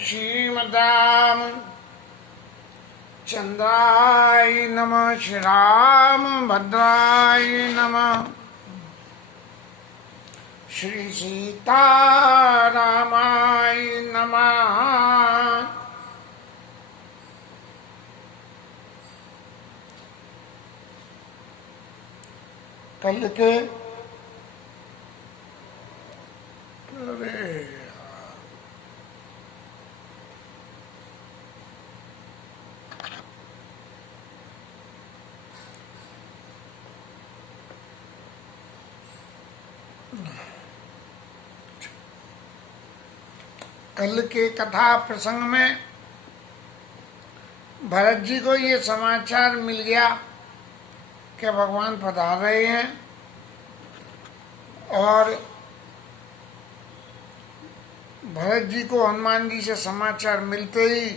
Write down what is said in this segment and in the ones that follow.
श्रीमदाम चंद्राय नमः, श्री राम भद्राय नमः, श्री सीतारामाय नमः। कल के कल के कथा प्रसंग में भरत जी को ये समाचार मिल गया कि भगवान पधार रहे हैं, और भरत जी को हनुमान जी से समाचार मिलते ही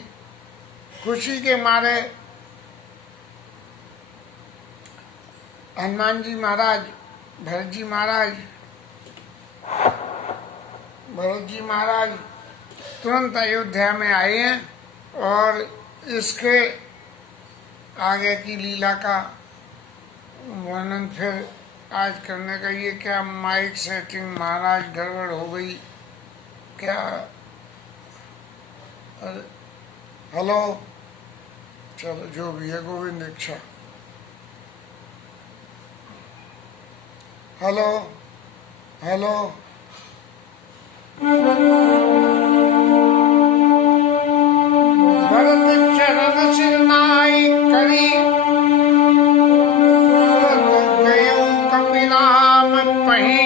खुशी के मारे हनुमान जी महाराज, भरत जी महाराज तुरंत अयोध्या में आए हैं, और इसके आगे की लीला का वर्णन फिर आज करने का। ये क्या माइक सेटिंग महाराज गड़बड़ हो गई क्या? हेलो, चलो जो भी है गोविंद इच्छा। हेलो हेलो, भरत चरण सिर नाई करी, गयो कपिराम पही,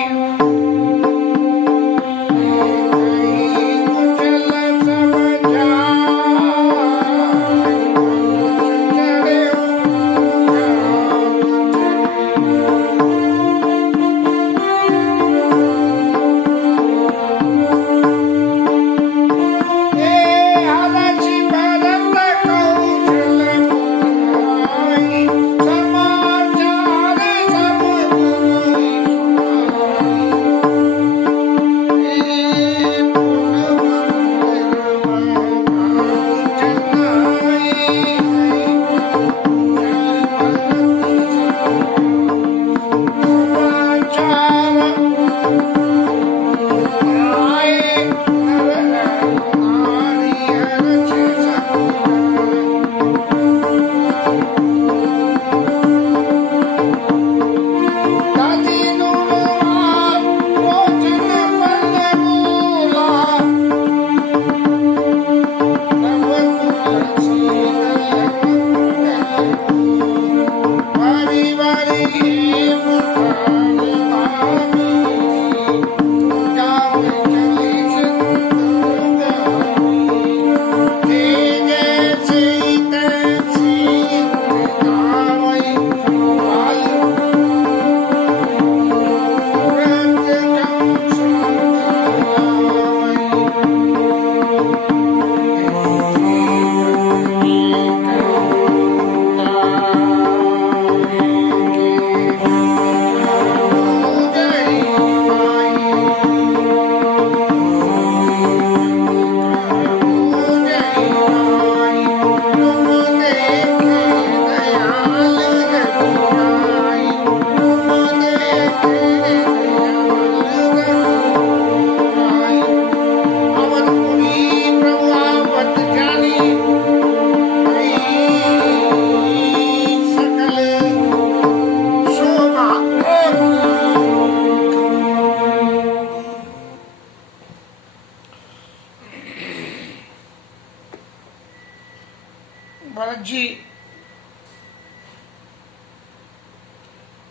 भरत जी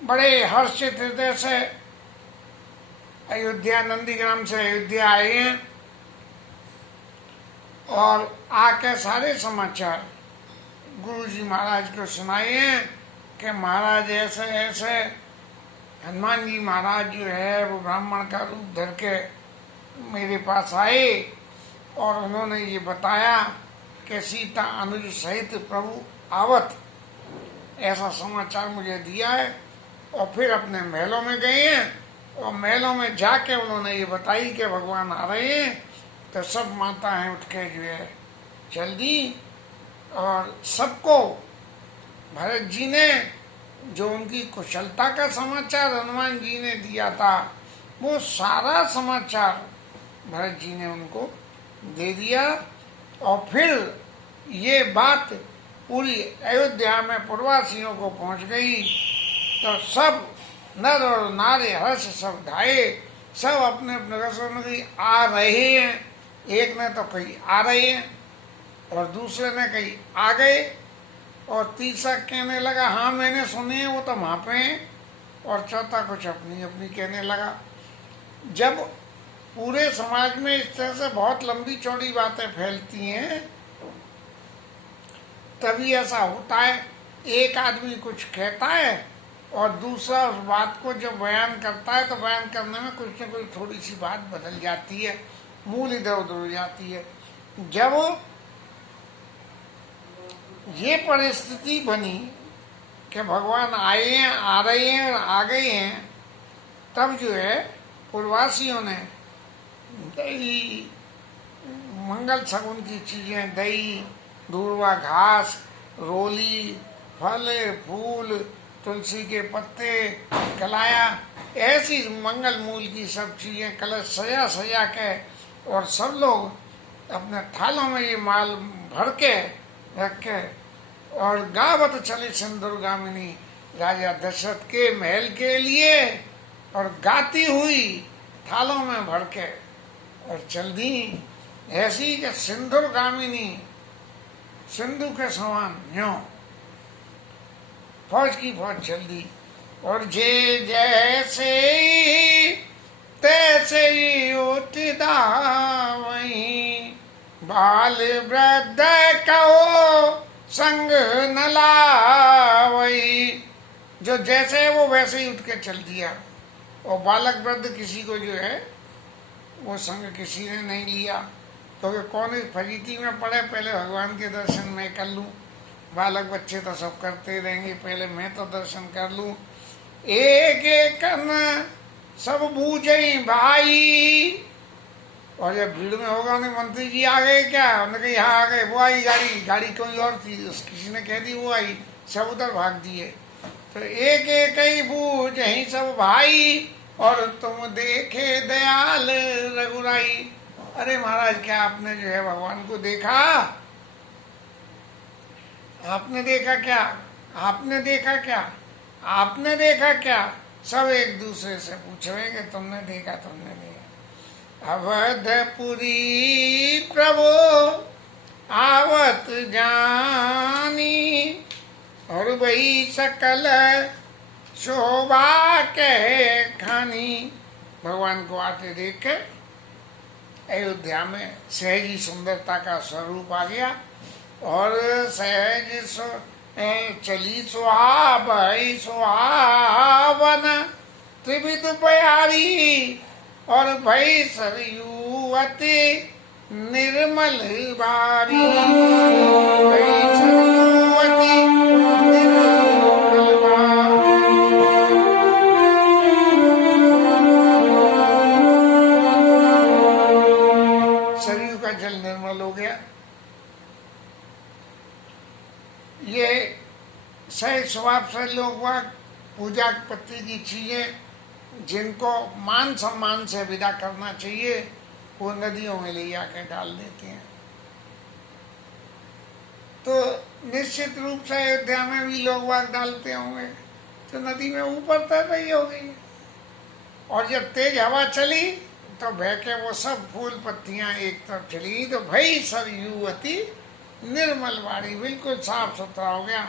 बड़े हर्षित हृदय से अयोध्या, नंदीग्राम से अयोध्या आए हैं, और आके सारे समाचार गुरु जी महाराज को सुनाए हैं कि महाराज ऐसे ऐसे हनुमान जी महाराज जो है वो ब्राह्मण का रूप धर के मेरे पास आए, और उन्होंने ये बताया कि सीता अनुज सहित प्रभु आवत, ऐसा समाचार मुझे दिया है। और फिर अपने महलों में गए हैं, और महलों में जाके उन्होंने ये बताई कि भगवान आ रहे हैं, तो सब माताएं उठ के जो है चल दी, और सबको भरत जी ने जो उनकी कुशलता का समाचार हनुमान जी ने दिया था, वो सारा समाचार भरत जी ने उनको दे दिया। और फिर ये बात पूरी अयोध्या में पुरवासियों को पहुंच गई, तो सब नर और नारी हर्ष सब ढाए, सब अपने अपने रसों में आ रहे हैं। एक ने तो कहीं आ रहे हैं, और दूसरे ने कहीं आ गए, और तीसरा कहने लगा हाँ मैंने सुने हैं, वो तो वहाँ पे हैं, और चौथा कुछ अपनी अपनी कहने लगा। जब पूरे समाज में इस तरह से बहुत लंबी चौड़ी बातें फैलती हैं, तभी ऐसा होता है, एक आदमी कुछ कहता है और दूसरा उस बात को जब बयान करता है तो बयान करने में कुछ न कुछ थोड़ी सी बात बदल जाती है, मूल इधर उधर हो जाती है। जब ये परिस्थिति बनी कि भगवान आए हैं, आ रहे हैं और आ गए हैं, तब जो है पूर्ववासियों ने दही, मंगल सगुन की चीज़ें, दही, दूर्वा घास, रोली, फल फूल, तुलसी के पत्ते, कलाया, ऐसी मंगल मूल की सब चीज़ें कलश सजा सजा के, और सब लोग अपने थालों में ये माल भर के रख के, और गावत चले सिंदूरगामिनी राजा दशरथ के महल के लिए, और गाती हुई थालों में भर के और चल दी। ऐसी कि सिंदूरगामिनी, सिंधु के समान न्यों फौज की फौज चल दी। और जे जैसे तैसे उठदा वहीं, बाल वृद्ध कहो संग न लावई। जो जैसे है वो वैसे ही उठ के चल दिया, और बालक वृद्ध किसी को जो है वो संग किसी ने नहीं लिया, क्योंकि कौन इस फजीती में पड़े पहले भगवान के दर्शन मैं कर लूँ, बालक बच्चे तो सब करते रहेंगे, पहले मैं तो दर्शन कर लूँ। एक एक करना सब बूझे भाई। और जब भीड़ में होगा नहीं, मंत्री जी आ गए क्या, उन्होंने कहा यहाँ आ गए, वो आई गाड़ी, गाड़ी कोई और थी, किसी ने कह दी वो आई, सब उधर भाग दिए। तो एक एक ही बूझ ही सब भाई, और तुम देखे दयाल रघुराई। अरे महाराज क्या आपने जो है भगवान को देखा, आपने देखा क्या, आपने देखा क्या, आपने देखा क्या, सब एक दूसरे से पूछ रहे कि तुमने देखा, तुमने देखा। अवधपुरी प्रभु आवत जानी, और वही सकल शोभा कहे खानी। भगवान को आते देख के अयोध्या में सहजी सुंदरता का स्वरूप आ गया, और सहज चली सुहावई सुहावन, त्रिविध प्यारी, और भई सरयुवती निर्मल बारी। भई सरयुवती निर्मल बारी। सरयू का जल निर्मल हो गया। ये सही स्वभाव से लोग पूजा पत्ती की चीजें जिनको मान सम्मान से विदा करना चाहिए, वो नदियों में ले जाके डाल देते हैं। तो निश्चित रूप से अयोध्या में भी लोग वाग डालते होंगे, तो नदी में ऊपर तर रही होगी। और जब तेज हवा चली तो बह के वो सब फूल पत्तियां एक तरफ चली, तो भई सरयुवती निर्मल वाणी, बिल्कुल साफ सुथरा हो गया।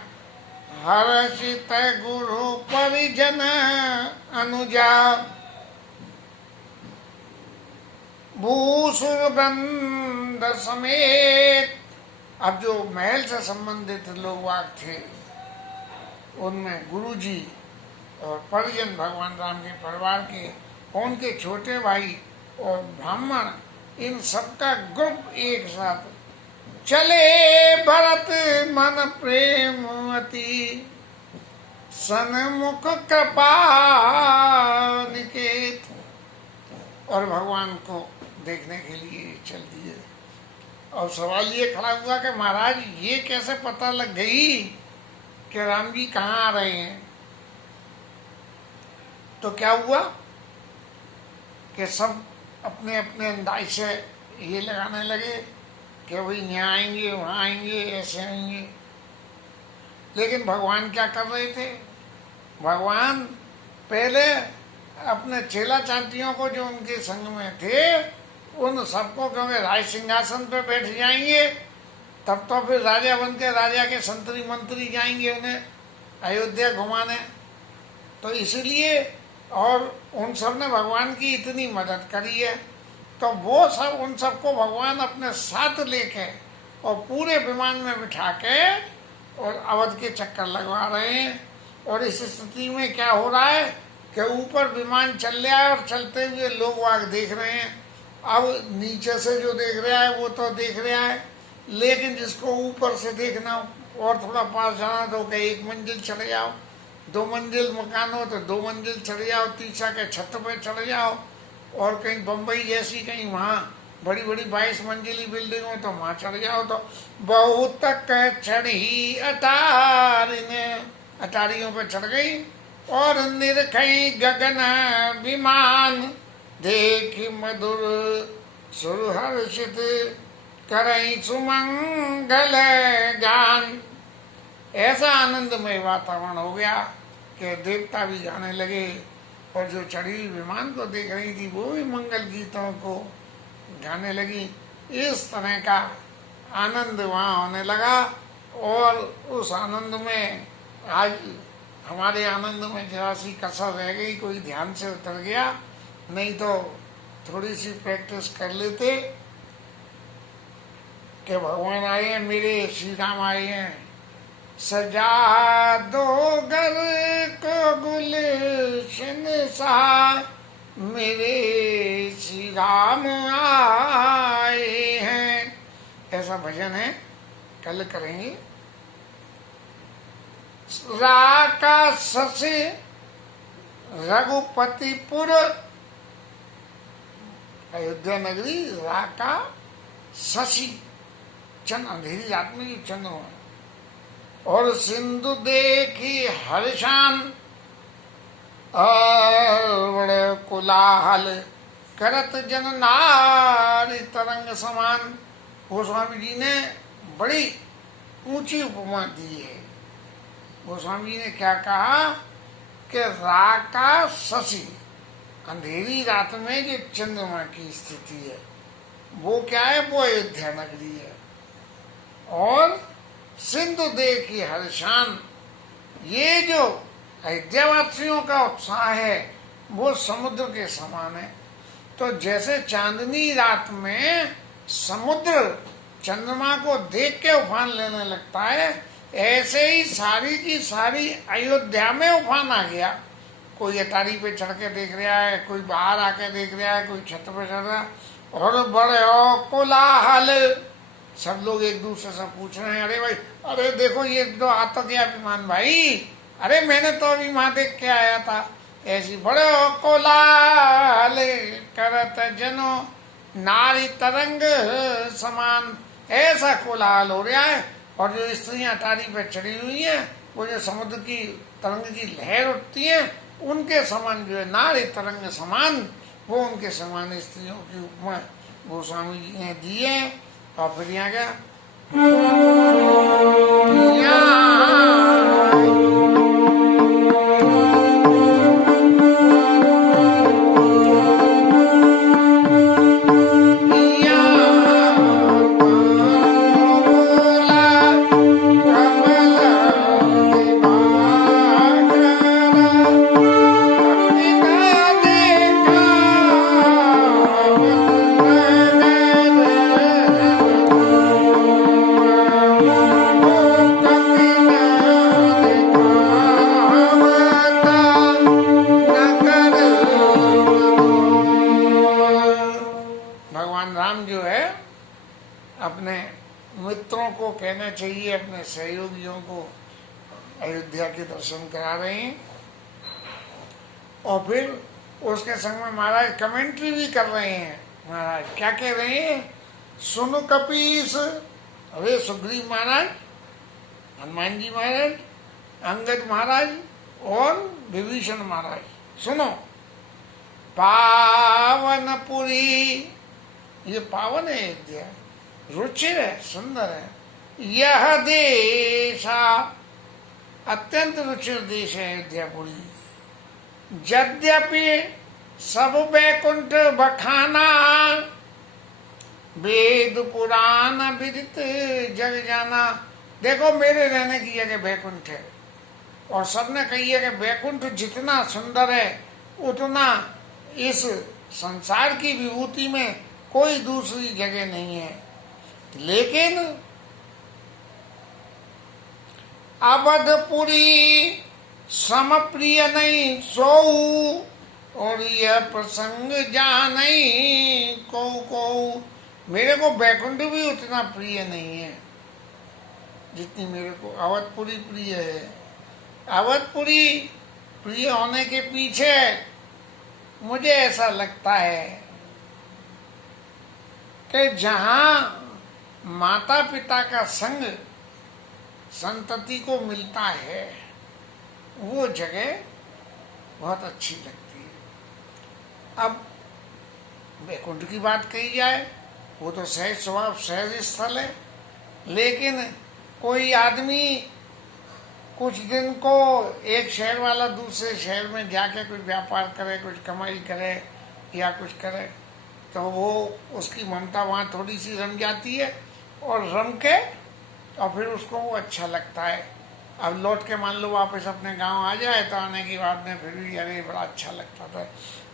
हर्षित गुरु परिजन अनुजा, भूसुर वृंद समेत। अब जो महल से संबंधित लोग वाग थे, उनमें गुरुजी और परिजन भगवान राम के परिवार के, उनके छोटे भाई और ब्राह्मण, इन सबका ग्रुप एक साथ चले भरत मन प्रेमवती, सन्मुख कृपा निकेत। और भगवान को देखने के लिए चल दिए। और सवाल ये खड़ा हुआ कि महाराज ये कैसे पता लग गई कि राम जी कहाँ आ रहे हैं। तो क्या हुआ कि सब अपने अपने अंदाज से ये लगाने लगे कि भाई यहाँ आएंगे, वहाँ आएंगे, ऐसे आएंगे। लेकिन भगवान क्या कर रहे थे? भगवान पहले अपने चेला चांटियों को जो उनके संग में थे उन सबको, क्योंकि राज सिंहासन पे बैठ जाएंगे तब तो फिर राजा बन के राजा के संतरी मंत्री जाएंगे उन्हें अयोध्या घुमाने। तो इसलिए और उन सब ने भगवान की इतनी मदद करी है, तो वो सब उन सबको भगवान अपने साथ लेके और पूरे विमान में बिठा के और अवध के चक्कर लगवा रहे हैं। और इस स्थिति में क्या हो रहा है कि ऊपर विमान चल रहा है और चलते हुए लोग वहाँ देख रहे हैं। अब नीचे से जो देख रहा है वो तो देख रहा है, लेकिन जिसको ऊपर से देखना और थोड़ा पास जाना तो कहीं 1 मंजिल चले जाओ, 2 मंजिल मकान हो तो 2 मंजिल चले जाओ, तीसरा के छत पे चले जाओ, और कहीं बम्बई जैसी कहीं वहाँ बड़ी बड़ी 22 मंजिली बिल्डिंग हो तो वहाँ चढ़ जाओ। तो बहुत तक चढ़ी अटारियों पे चढ़ गई और निरखई गगन विमान, देखी मधुर सुरहर्षित करई सुमंगल गान। ऐसा आनंदमय वातावरण हो गया कि देवता भी गाने लगे और जो चढ़ी विमान को देख रही थी वो भी मंगल गीतों को गाने लगी। इस तरह का आनंद वहाँ होने लगा। और उस आनंद में आज हमारे आनंद में जरा सी कसर रह गई, कोई ध्यान से उतर गया, नहीं तो थोड़ी सी प्रैक्टिस कर लेते कि भगवान आए हैं, मेरे श्री राम आए हैं। सजा दो घर को गुलशन सा, मेरे श्री राम आए हैं। ऐसा भजन है, कल करेंगे। राका ससे रघुपतिपुर, अयोध्या नगरी राका शशि, चंद्र अंधेरी रात में ही चंद्र हुआ। और सिंधु देखी हर्षान, बड़े कोलाहल करत जन नारी तरंग समान। गोस्वामी जी ने बड़ी ऊंची उपमा दी है। गोस्वामी जी ने क्या कहा कि राका शशि, अंधेरी रात में जो चंद्रमा की स्थिति है वो क्या है, वो अयोध्या नगरी है। और सिंधु देखी हर्षान, ये जो अयोध्यावासियों का उत्साह है वो समुद्र के समान है। तो जैसे चांदनी रात में समुद्र चंद्रमा को देख के उफान लेने लगता है, ऐसे ही सारी की सारी अयोध्या में उफान आ गया। कोई अटारी पे चढ़ के देख रहा है, कोई बाहर आके देख रहा है, कोई छत पे चढ़ रहा है। और बड़े कोलाहल, सब लोग एक दूसरे से पूछ रहे हैं, अरे भाई, अरे देखो ये तो आ तो गया विमान भाई, अरे मैंने तो अभी वहां देख के आया था। ऐसी बड़े कोलाहल करत जनो नारी तरंग समान, ऐसा कोलाहल हो रहा है। और जो स्त्रियां अटारी पे चढ़ी हुई हैं, वो जो समुद्र की तरंग की लहर उठती है उनके समान जो है, नारी तरंग समान, वो उनके समान स्त्रियों की उपमा गोस्वामी जी ने दी है। और फिर यहाँ क्या कहना चाहिए अपने सहयोगियों को अयोध्या के दर्शन करा रहे हैं। और फिर उसके संग में महाराज कमेंट्री भी कर रहे हैं महाराज क्या कह रहे हैं? सुनो कपीस। अरे सुग्रीव महाराज, हनुमान जी महाराज, अंगद महाराज और विभीषण महाराज, सुनो। पावनपुरी, ये पावन है अयोध्या, रुचिर है, सुंदर है। यह देशा, अत्यंत रुचिर देश है अयोध्यापुरी। यद्यपि सब वैकुंठ बखाना, वेद पुराण विदित जग जाना। देखो मेरे रहने की जगह वैकुंठ है, और सबने कही है कि वैकुंठ जितना सुंदर है उतना इस संसार की विभूति में कोई दूसरी जगह नहीं है। लेकिन अवधपुरी समप्रिय नहीं सोऊ, और यह प्रसंग जा नहीं को। मेरे को वैकुंठ भी उतना प्रिय नहीं है जितनी मेरे को अवधपुरी प्रिय है। अवधपुरी प्रिय होने के पीछे मुझे ऐसा लगता है कि जहाँ माता पिता का संग संतति को मिलता है वो जगह बहुत अच्छी लगती है। अब वैकुंठ की बात कही जाए, वो तो सहज स्वभाव सहज स्थल है, लेकिन कोई आदमी कुछ दिन को एक शहर वाला दूसरे शहर में जाके कुछ व्यापार करे, कुछ कमाई करे या कुछ करे, तो वो उसकी ममता वहाँ थोड़ी सी रम जाती है, और रम के और फिर उसको वो अच्छा लगता है। अब लौट के मान लो वापस अपने गांव आ जाए तो आने की बात में फिर भी अरे बड़ा अच्छा लगता था।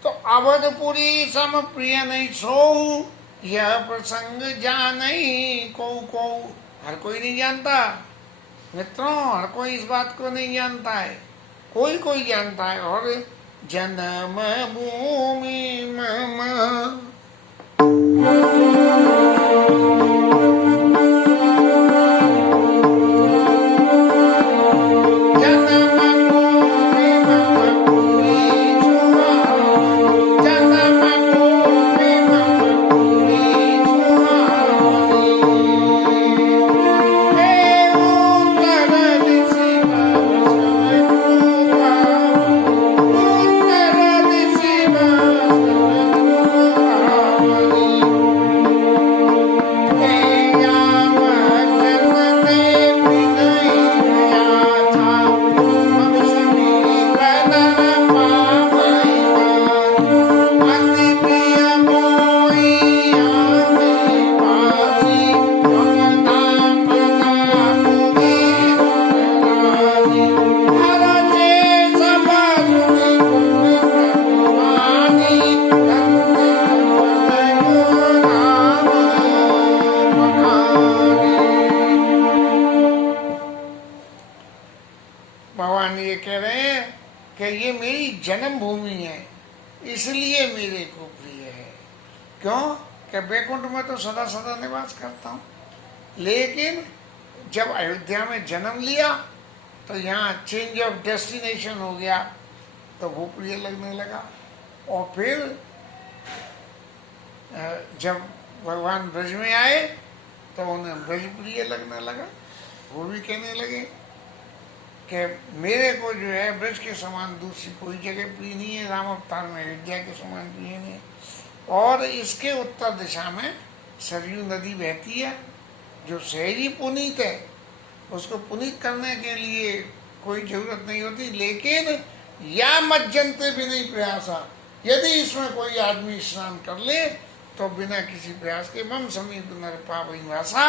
तो अवधपुरी सम प्रिय नहीं सोऊ, यह प्रसंग जान नहीं को। हर कोई नहीं जानता मित्रों, हर कोई इस बात को नहीं जानता है, कोई कोई जानता है। और जन्म भूमि मम, भगवान ये कह रहे हैं कि ये मेरी जन्म भूमि है, इसलिए मेरे को प्रिय है। क्यों? कि वैकुंठ में तो सदा सदा निवास करता हूँ, लेकिन जब अयोध्या में जन्म लिया तो यहाँ चेंज ऑफ डेस्टिनेशन हो गया, तो वो प्रिय लगने लगा। और फिर जब भगवान ब्रज में आए तो उन्हें ब्रज प्रिय लगने लगा। वो भी कहने लगे कि मेरे को जो है ब्रज के समान दूसरी कोई जगह प्रिय नहीं है, राम अवतार में अयोध्या के समान प्रिय नहीं है। और इसके उत्तर दिशा में सरयू नदी बहती है, जो सहजी पुनीत है, उसको पुनीत करने के लिए कोई जरूरत नहीं होती। लेकिन या मज्जनते भी नहीं प्रयासा, यदि इसमें कोई आदमी स्नान कर ले तो बिना किसी प्रयास के मम समीप नर पावई भाषा,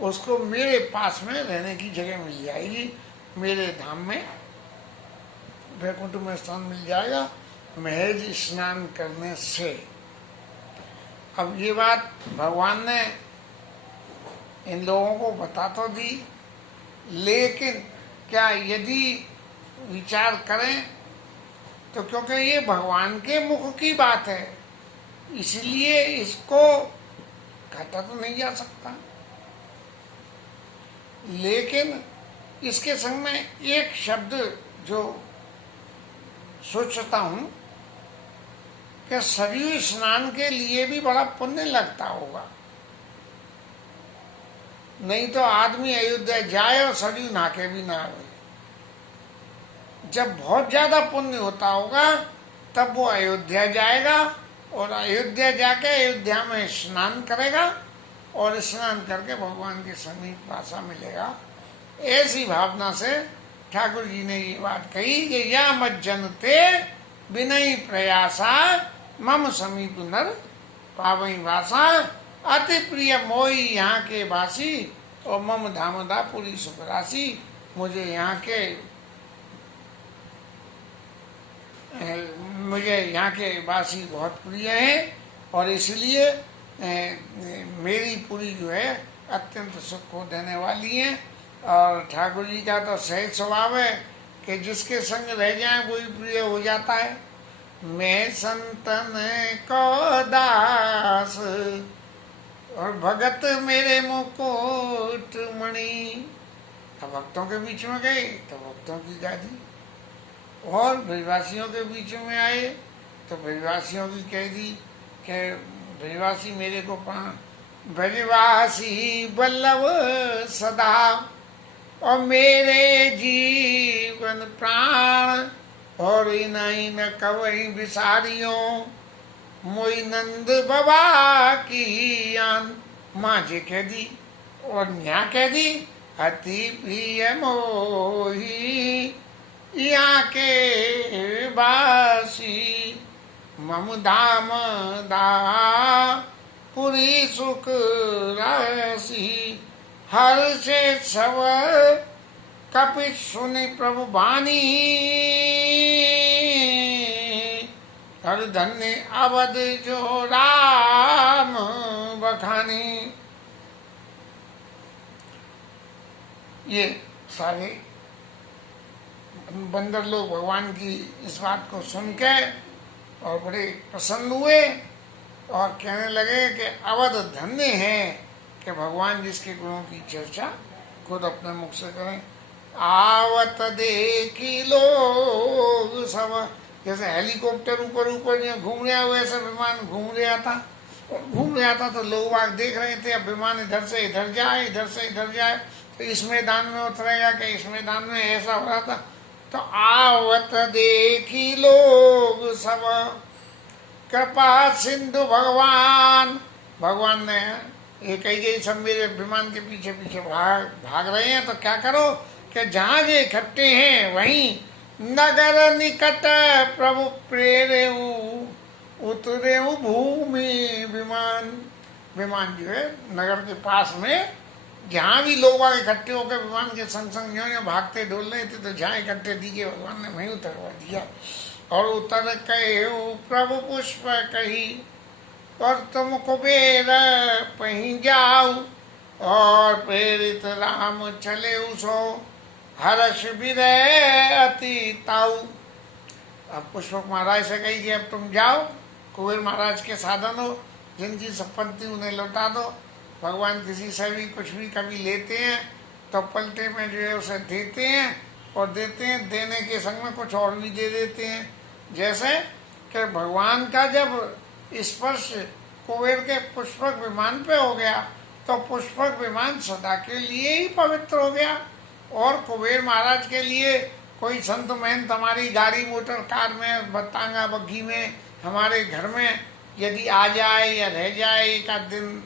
उसको मेरे पास में रहने की जगह मिल जाएगी, मेरे धाम में वैकुंठ में स्थान मिल जाएगा महज स्नान करने से। अब ये बात भगवान ने इन लोगों को बता तो दी, लेकिन क्या यदि विचार करें तो क्योंकि ये भगवान के मुख की बात है, इसलिए इसको घटा तो नहीं जा सकता। लेकिन इसके संग में एक शब्द जो सोचता हूँ कि सरयू स्नान के लिए भी बड़ा पुण्य लगता होगा। नहीं तो आदमी अयोध्या जाए और सरयू नहा के भी ना आए। जब बहुत ज्यादा पुण्य होता होगा तब वो अयोध्या जाएगा और अयोध्या जाके अयोध्या में स्नान करेगा और स्नान करके भगवान के समीप भाषा मिलेगा। ऐसी भावना से ठाकुर जी ने ये बात कही कि या मत जनते विनय प्रयासा मम समीप नर पावई भाषा अति प्रिय मोई यहाँ के वासी और मम धामदा पूरी सुख राशि। मुझे यहाँ के वासी बहुत प्रिय हैं और इसलिए मेरी पुरी जो है अत्यंत सुख को देने वाली है। और ठाकुर जी का तो सहज स्वभाव है कि जिसके संग रह जाए वही प्रिय हो जाता है। मैं संतन को दास और भगत मेरे मुकुट मणि। तो भक्तों के बीच में गए तो भक्तों की गादी, और ब्रजवासियों के बीच में आए तो ब्रजवासियों की कह दी कि ब्रजवासी मेरे को ब्रजवासी बल्लभ सदा और मेरे जीवन प्राण और इन कवई बिसारियों मोई नंद बाबा की आन। माँ जी कह दी और न्या कह दी अति प्रिय मोही यहाँ के बासी मम धाम दा पुरी सुख राशि। हर से सब कपि सुनि प्रभु बानी हर धन्य अवध जो राम बखानी। ये सारे बंदर लोग भगवान की इस बात को सुन के और बड़े प्रसन्न हुए और कहने लगे कि अवध धन्य है कि भगवान जिसके गुणों की चर्चा खुद अपने मुख से करें। आवत देखी लोग सब, जैसे हेलीकॉप्टर ऊपर ऊपर घूम रहा वैसे विमान घूम रहा था और घूम रहा था तो लोग वाग देख रहे थे। अब विमान इधर से इधर जाए, इधर से इधर जाए, तो इस मैदान में उतरेगा कि इस मैदान में, ऐसा हो रहा था। तो आवत देखी लोग सब कृपा सिंधु भगवान। भगवान ने एक ही सब मेरे विमान के पीछे पीछे भाग रहे हैं, तो क्या करो कि जहाँ जे इकट्ठे हैं वहीं नगर निकट प्रभु प्रेरे उतरे भूमि विमान। विमान जो है नगर के पास में जहाँ भी लोग इकट्ठे होकर विमान के संग संग जो भागते डोल रहे थे, तो जहाँ इकट्ठे दिखे भगवान ने वहीं उतरवा दिया। और उतर कहे प्रभु पुष्प कही और तुम कुबेर पही जाओ और प्रेरित राम चले उसो हर्ष विरय अति ताऊ। अब पुष्पक महाराज से कही कि अब तुम जाओ, कुबेर महाराज के साधन हो, जिनकी संपत्ति उन्हें लौटा दो। भगवान किसी से भी कुछ भी कभी लेते हैं तो पलटे में जो है उसे देते हैं और देते हैं, देने के संग में कुछ और भी दे देते हैं। जैसे कि भगवान का जब स्पर्श कुबेर के पुष्पक विमान पे हो गया तो पुष्पक विमान सदा के लिए ही पवित्र हो गया। और कुबेर महाराज के लिए कोई संत महंत हमारी गाड़ी मोटर कार में बत्तांगा बग्घी में हमारे घर में यदि आ जाए या रह जाए एक आध दिन,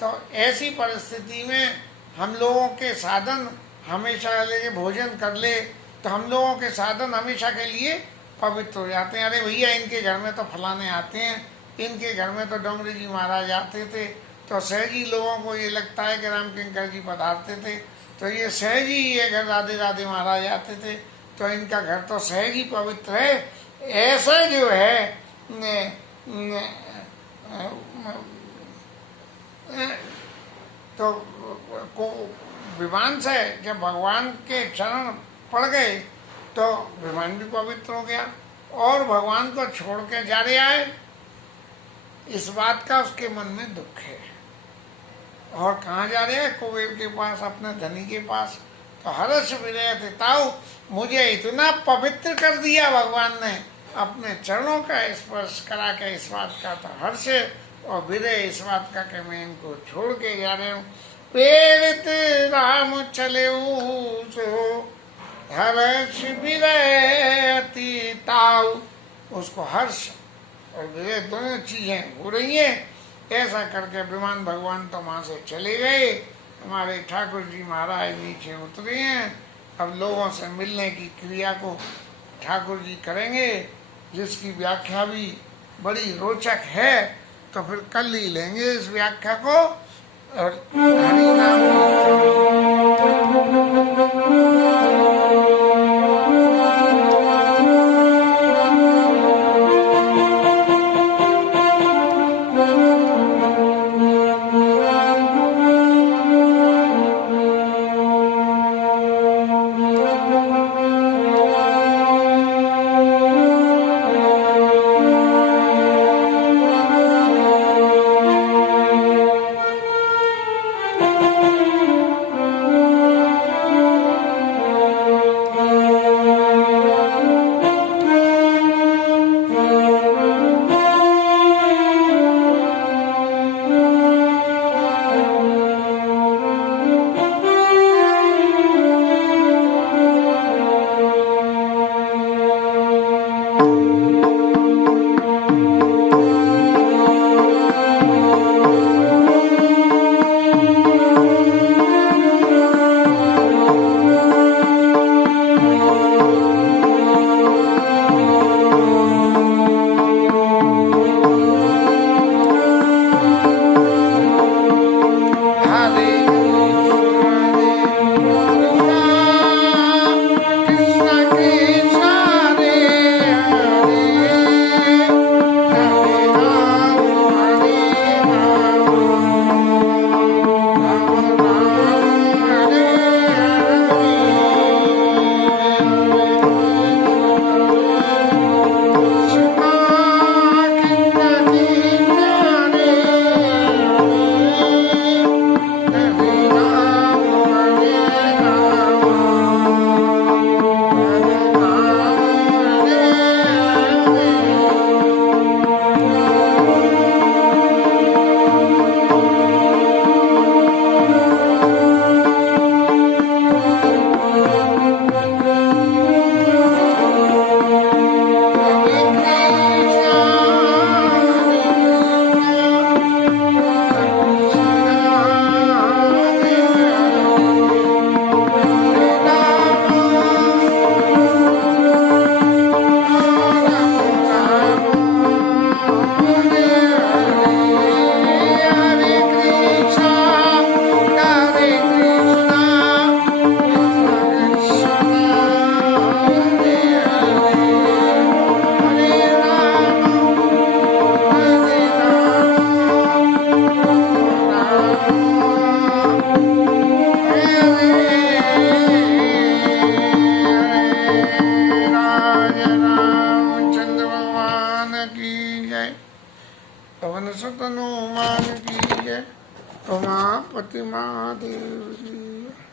तो ऐसी परिस्थिति में हम लोगों के साधन हमेशा लेके भोजन कर ले तो हम लोगों के साधन हमेशा के लिए पवित्र हो जाते हैं। अरे भैया इनके घर में तो फलाने आते हैं, इनके घर में तो डोंगरी जी महाराज आते थे, तो सहजी लोगों को ये लगता है कि राम किंकर जी पधारते थे, तो ये सहजी ये घर राधे राधे महाराज आते थे, तो इनका घर तो सहजी पवित्र है। ऐसा जो है तो को विमान से जब भगवान के चरण पड़ गए तो विमान भी पवित्र हो गया और भगवान को छोड़ के जा रहे आए, इस बात का उसके मन में दुख है। और कहाँ जा रहे हैं? कुबेर के पास, अपने धनी के पास। तो हर्ष विरय ताऊ, मुझे इतना पवित्र कर दिया भगवान ने अपने चरणों का स्पर्श करा के इस बात का था हर्ष और विदय इस बात का कि मैं इनको छोड़ के जा रहे हूँ। प्रेरित राम चले सो हर्ष विदय अति ताऊ। उसको हर्ष और विदय दोनों चीजें हो रही हैं। ऐसा करके विमान भगवान तो वहां से चले गए। हमारे ठाकुर जी महाराज नीचे उतरे हैं। अब लोगों से मिलने की क्रिया को ठाकुर जी करेंगे, जिसकी व्याख्या भी बड़ी रोचक है। तो फिर कल ही लेंगे इस व्याख्या को और हरि नाम पवन सुत हनुमान की जय। उमापति महादेव जी।